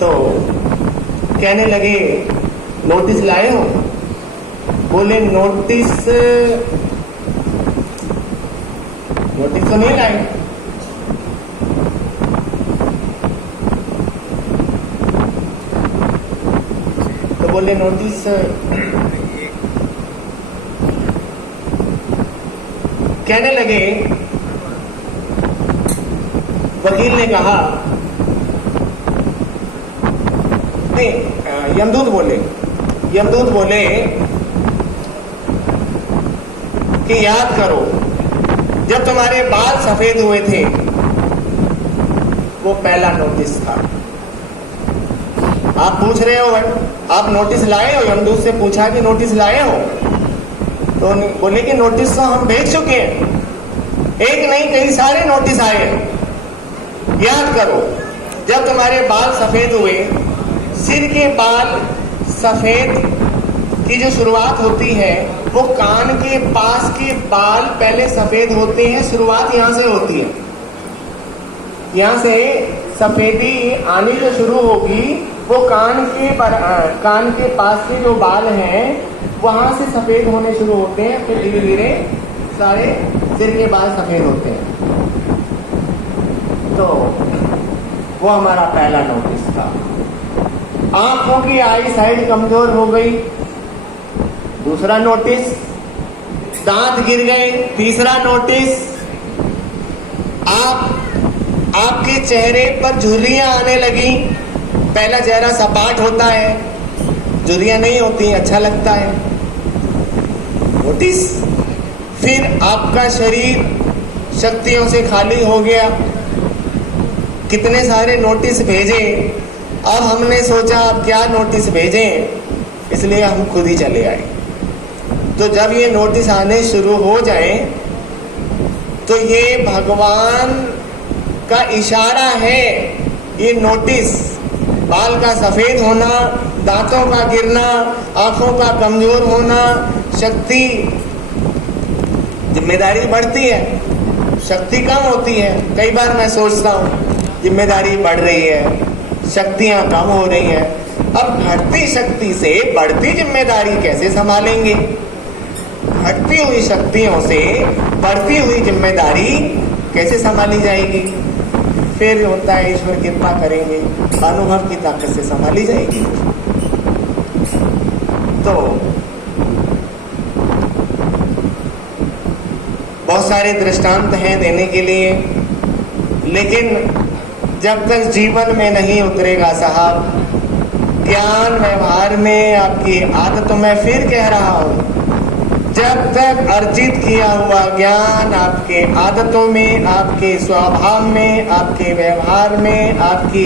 तो कहने लगे नोटिस लाए हो? बोले नोटिस तो नहीं लाए। तो बोले नोटिस कहने लगे, वकील ने कहा, नहीं, यमदूत बोले कि याद करो जब तुम्हारे बाल सफेद हुए थे वो पहला नोटिस था। आप पूछ रहे हो आप नोटिस लाए हो? यमदूत से पूछा कि नोटिस लाए हो? तो बोले कि नोटिस तो हम भेज चुके हैं, एक नहीं कई सारे नोटिस आए हैं। याद करो जब तुम्हारे बाल सफेद हुए, सिर के बाल सफेद की जो शुरुआत होती है वो कान के पास के बाल पहले सफेद होते हैं, शुरुआत यहां से होती है। यहां से सफेदी आनी जो शुरू होगी वो कान के पास के जो बाल हैं वहां से सफेद होने शुरू होते हैं, फिर धीरे धीरे सारे सिर के बाल सफेद होते हैं। तो वो हमारा पहला नोटिस था। आंखों की आई साइड कमजोर हो गई, दूसरा नोटिस। दांत गिर गए, तीसरा नोटिस। आपके चेहरे पर झुर्रियां आने लगी। पहला चेहरा सपाट होता है, झुर्रियां नहीं होती, अच्छा लगता है, नोटिस। फिर आपका शरीर शक्तियों से खाली हो गया। कितने सारे नोटिस भेजे। अब हमने सोचा अब क्या नोटिस भेजें, इसलिए हम खुद ही चले आए। तो जब ये नोटिस आने शुरू हो जाए तो ये भगवान का इशारा है। ये नोटिस, बाल का सफेद होना, दांतों का गिरना, आंखों का कमजोर होना, शक्ति, जिम्मेदारी बढ़ती है, शक्ति कम होती है। कई बार मैं सोचता हूँ जिम्मेदारी बढ़ रही है, शक्तियां कम हो रही हैं, अब घटती शक्ति से बढ़ती जिम्मेदारी कैसे संभालेंगे? घटती हुई शक्तियों से बढ़ती हुई जिम्मेदारी कैसे संभाली जाएगी? फिर होता है ईश्वर कृपा करेंगे, अनुभव की ताकत से संभाली जाएगी। तो बहुत सारे दृष्टांत हैं देने के लिए, लेकिन जब तक जीवन में नहीं उतरेगा साहब, ज्ञान व्यवहार में, आपकी आदतों में, फिर कह रहा हूं, जब तक अर्जित किया हुआ ज्ञान आपके आदतों में, आपके स्वभाव में, आपके व्यवहार में, आपकी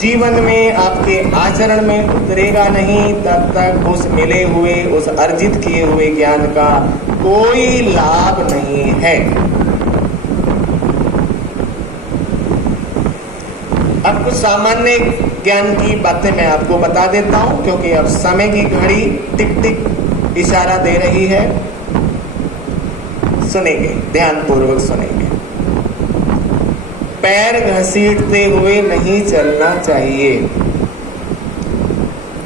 जीवन में, आपके आचरण में उतरेगा नहीं, तब तक उस मिले हुए, उस अर्जित किए हुए ज्ञान का कोई लाभ नहीं है। अब कुछ सामान्य ज्ञान की बातें मैं आपको बता देता हूं, क्योंकि अब समय की घड़ी टिक टिक इशारा दे रही है। सुनेंगे, ध्यान पूर्वक सुनेंगे। पैर घसीटते हुए नहीं चलना चाहिए,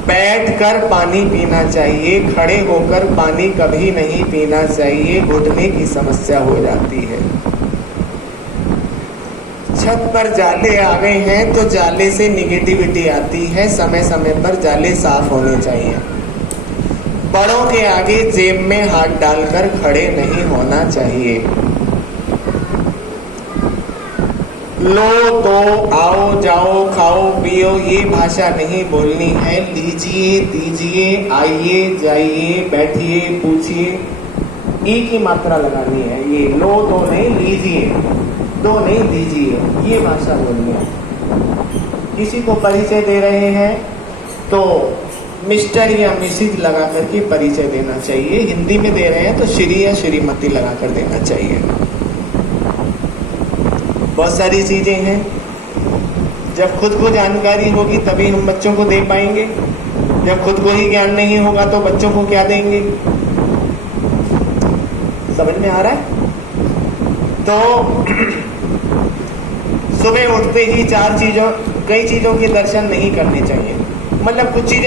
बैठकर पानी पीना चाहिए, खड़े होकर पानी कभी नहीं पीना चाहिए, घुटने की समस्या हो जाती है। छत पर जाले आ गए हैं तो जाले से निगेटिविटी आती है, समय समय पर जाले साफ होने चाहिए। बड़ों के आगे जेब में हाथ डालकर खड़े नहीं होना चाहिए। लो तो आओ जाओ खाओ पियो ये भाषा नहीं बोलनी है। लीजिए दीजिए, आइए जाइए, बैठिए पूछिए, ई की मात्रा लगानी है। ये लो तो नहीं, लीजिए, दो नहीं दीजिए, ये भाषा बोलनी है। किसी को परिचय दे रहे हैं तो मिस्टर या मिसिज लगा करके परिचय देना चाहिए। हिंदी में दे रहे हैं तो श्री या श्रीमती लगा कर देना चाहिए। बहुत सारी चीजें हैं, जब खुद को जानकारी होगी तभी हम बच्चों को दे पाएंगे। जब खुद को ही ज्ञान नहीं होगा तो बच्चों को क्या देंगे? समझ में आ रहा है? तो सुबह उठते ही कई चीज़ों के दर्शन नहीं करने चाहिए। मतलब कुछ चीज़ें